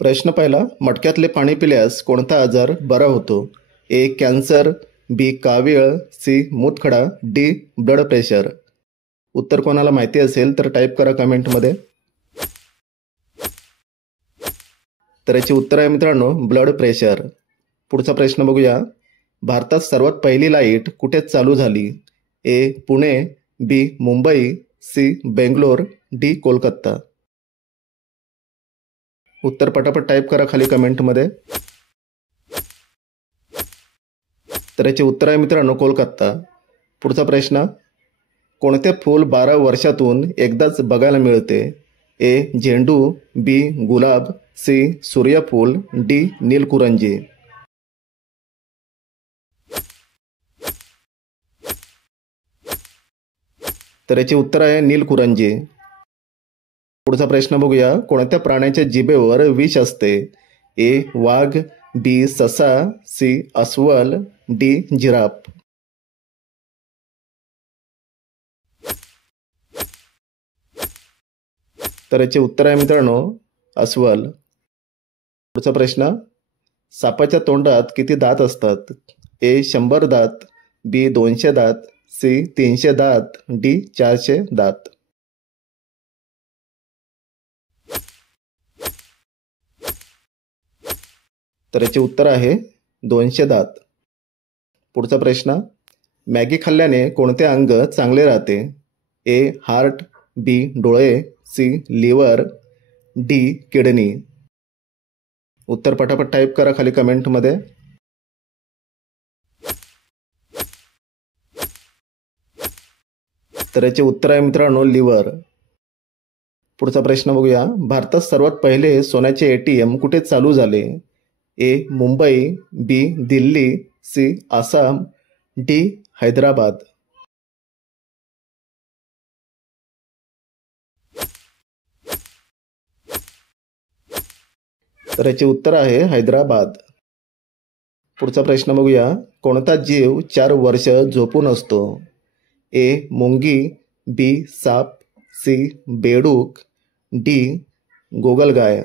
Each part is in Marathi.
प्रश्न पहिला, मटक्यातले पाणी पिल्यास कोणता आजार बरा होतो? ए. कॅन्सर, बी. कावीळ, सी. मूतखडा, डी. Blood pressure. उत्तर कोणाला माहिती असेल तर टाईप करा कमेंटमध्ये. तर याची उत्तर आहे मित्रांनो ब्लड प्रेशर. पुढचा प्रश्न बघूया. भारतात सर्वात पहिली लाईट कुठे चालू झाली? ए. पुणे, बी. मुंबई, सी. बेंगलोर, डी. कोलकाता. उत्तर पटापट टाईप करा खाली कमेंटमध्ये. तर याचे उत्तर आहे मित्रांनो कोलकाता. पुढचा प्रश्न, कोणते फूल 12 वर्षातून एकदाच बघायला मिळते? ए. झेंडू, बी. गुलाब, सी. सूर्यफूल, डी. नीलकुरंजी. तर याचे उत्तर आहे नीलकुरंजी. पुढचा प्रश्न बघूया. कोणत्या प्राण्याच्या जिभेवर विष असते? ए. वाघ, बी. ससा, सी. अस्वल, डी. जिराफ. तर याचे उत्तर आहे मित्रांनो अस्वल. पुढचा प्रश्न, सापाच्या तोंडात किती दात असतात? ए. 100 दात, बी. 200 दात, सी. 300 दात, डी. 400 दात. तर याचे उत्तर आहे 200 दात. पुढचा प्रश्न, मॅगी खाल्ल्याने कोणते अंग चांगले राहते? ए. हार्ट, बी. डोळे, सी. Liver, D. किडनी. उत्तर पटापट टाईप करा खाली कमेंटमध्ये. तर याचे उत्तर आहे मित्रांनो लिव्हर. पुढचा प्रश्न बघूया. भारतात सर्वात पहिले सोन्याचे ATM कुठे चालू झाले? ए. मुंबई, बी. दिल्ली, सी. आसाम, डी. हैदराबाद. तर याचे उत्तर आहे हैदराबाद. पुढचा प्रश्न बघूया. कोणता जीव 4 वर्ष झोपून असतो? ए. मुंगी, बी. साप, सी. बेडूक, डी. गोगलगाय.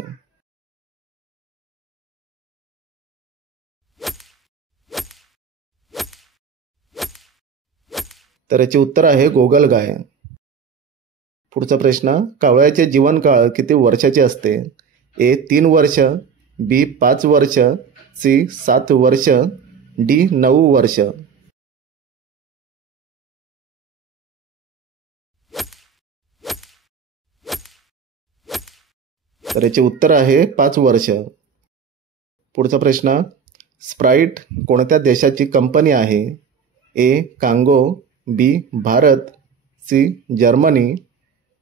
तर याचे उत्तर आहे गोगलगाय. पुढचा प्रश्न, कावळ्याचे जीवनकाळ किती वर्षाचे असते? ए. 3 वर्ष, बी. 5 वर्ष, सी. 7 वर्ष, डी. 9 वर्ष. तर याचे उत्तर आहे 5 वर्ष. पुढचा प्रश्न, स्प्राईट कोणत्या देशाची कंपनी आहे? A. Congo, B. Bharat, C. Germany,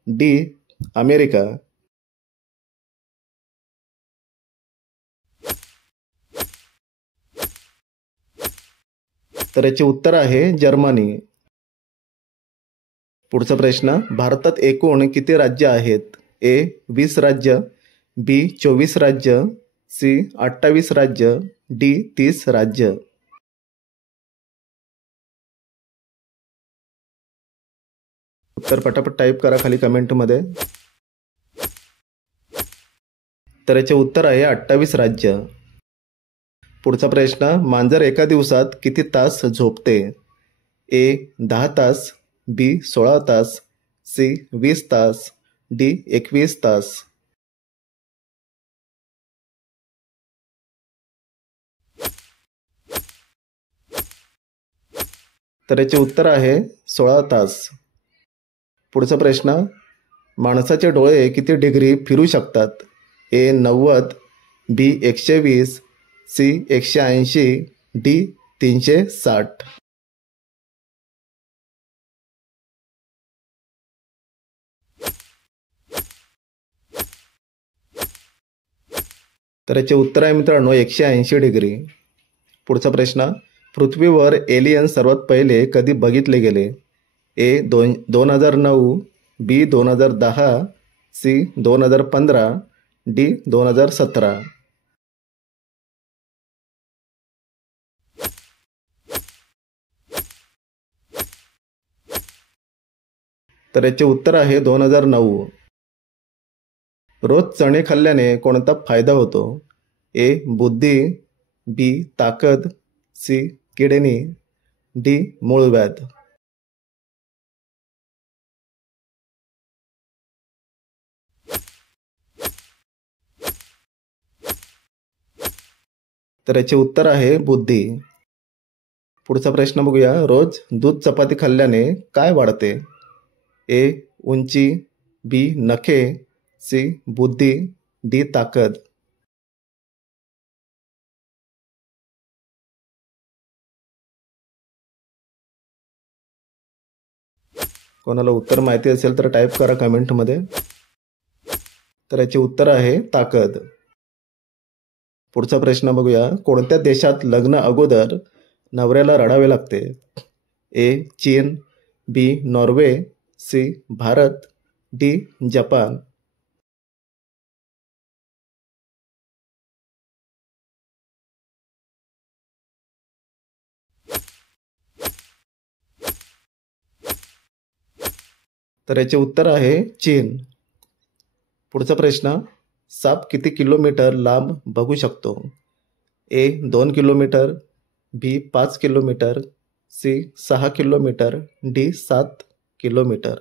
D. America. तर याचे उत्तर आहे जर्मनी. पुढचा प्रश्न, भारतात एकूण किती राज्य आहेत? ए. 20 राज्य, बी. 24 राज्य, सी. 28 राज्य, डी. 30 राज्य. उत्तर पटापट टाईप करा खाली कमेंटमध्ये. तर याचे उत्तर आहे 28 राज्य. पुढचा प्रश्न, मांजर एका दिवसात किती तास झोपते? ए. 10 तास, बी. 16 तास, सी. 20 तास, डी. 21 तास. तर याचे उत्तर आहे 16 तास. पुढचा प्रश्न, माणसाचे डोळे किती डिग्री फिरू शकतात? ए. 90, बी. 120, सी. 180, डी. 360. तर याचे उत्तर आहे मित्रांनो 180 डिग्री. पुढचा प्रश्न, पृथ्वीवर एलियन सर्वात पहिले कधी बघितले गेले? ए. 2009, बी. 2010, सी. 2015, डी. 2017. तर याचे उत्तर आहे 2009. रोज चणे खाल्ल्याने कोणता फायदा होतो? ए. बुद्धी, बी. ताकद, सी. Kidney, D. मूळव्याध. तर याचे उत्तर आहे बुद्धी. पुढचा प्रश्न बघूया. रोज दूध चपाती खाल्ल्याने काय वाढते? ए. उंची, बी. नखे, सी. बुद्धी, डी. ताकद. कोणाला उत्तर माहिती असेल तर टाईप करा कमेंटमध्ये. तर याचे उत्तर आहे ताकद. पुढचा प्रश्न बघूया. कोणत्या देशात लग्न अगोदर नवऱ्याला रडावे लागते? ए. चीन, B. Norway, C. Bharat, D. जपान. तर याचे उत्तर आहे चीन. पुढचा प्रश्न. साप किती किलोमीटर लांब बघू शकतो? A. 2 kilometre, B. 5 kilometre, C. 6 kilometre, D. 7 kilometre.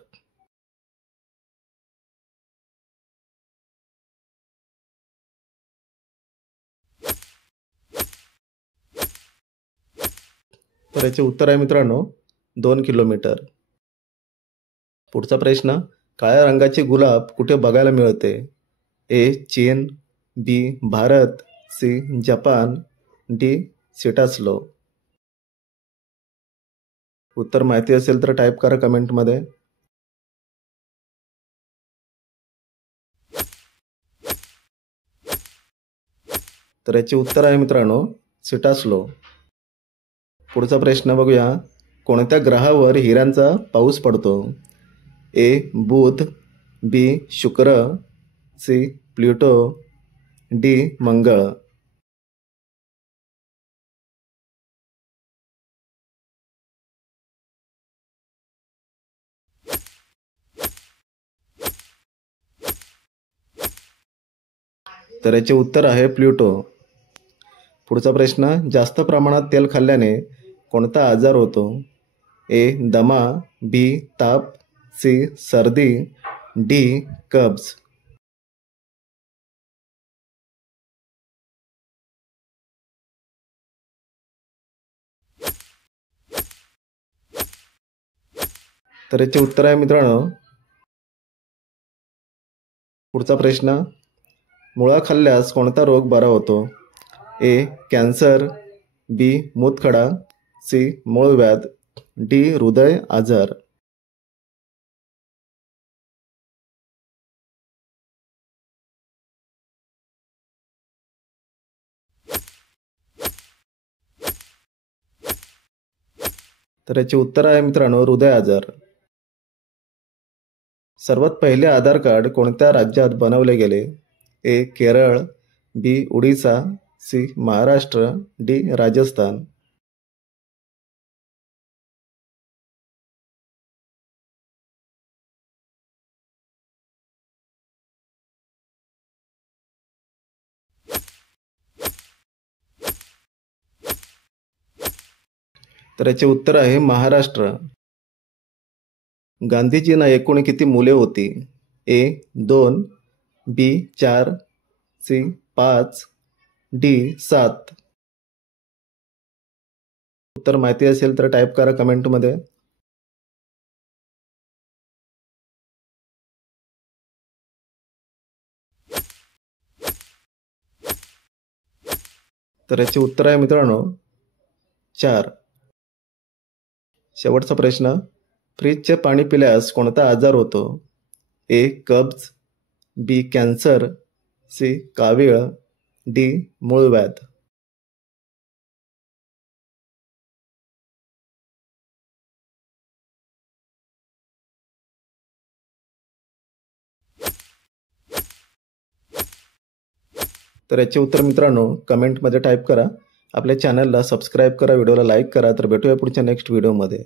तर याचे उत्तर आहे मित्रांनो 2 किलोमीटर. पुढचा प्रश्न. काळ्या रंगाचे गुलाब कुठे बघायला मिळते? ए. चीन, बी. भारत, सी. जपान, डी. सिटास्लो. उत्तर माहिती असेल तर टाईप करा कमेंटमध्ये. तर याचे उत्तर आहे मित्रांनो सिटास्लो. पुढचा प्रश्न बघूया. कोणत्या ग्रहावर हिऱ्यांचा पाऊस पडतो? ए. बुध, बी. शुक्र, सी. Pluto, D. मंगळ. तर याचे उत्तर आहे प्लुटो. पुढचा प्रश्न. जास्त प्रमाणात तेल खाल्ल्याने कोणता आजार होतो? ए. दमा, बी. ताप, सी. सर्दी, डी. कब्ज. तर याचे उत्तर आहे मित्रांनो. पुढचा प्रश्न. मुळा खाल्ल्यास कोणता रोग बरा होतो? ए. कॅन्सर, बी. मूतखडा, सी. मूळव्याध, डी. हृदय आजार. तर याचे उत्तर आहे मित्रांनो हृदय आजार. सर्वात पहिले आधार कार्ड कोणत्या राज्यात बनवले गेले? ए. केरळ, बी. उडीसा, सी. महाराष्ट्र, डी. राजस्थान. तर याचे उत्तर आहे महाराष्ट्र. गांधीजींना एकूण किती मुले होती? ए. 2, बी. 4, सी. 5, डी. 7. उत्तर माहिती असेल तर टाईप करा कमेंटमध्ये. तर याचे उत्तर आहे मित्रांनो 4. शेवटचा प्रश्न. फ्रीजचे पाणी पिल्यास कोणता आजार होतो? ए. कब्ज, बी. Cancer, C. कावीळ, डी. मूळव्याध. तर याचे उत्तर मित्रांनो कमेंटमध्ये टाईप करा. आपल्या चॅनलला सबस्क्राईब करा, व्हिडिओला लाईक करा. तर भेटूया पुढच्या नेक्स्ट व्हिडिओमध्ये.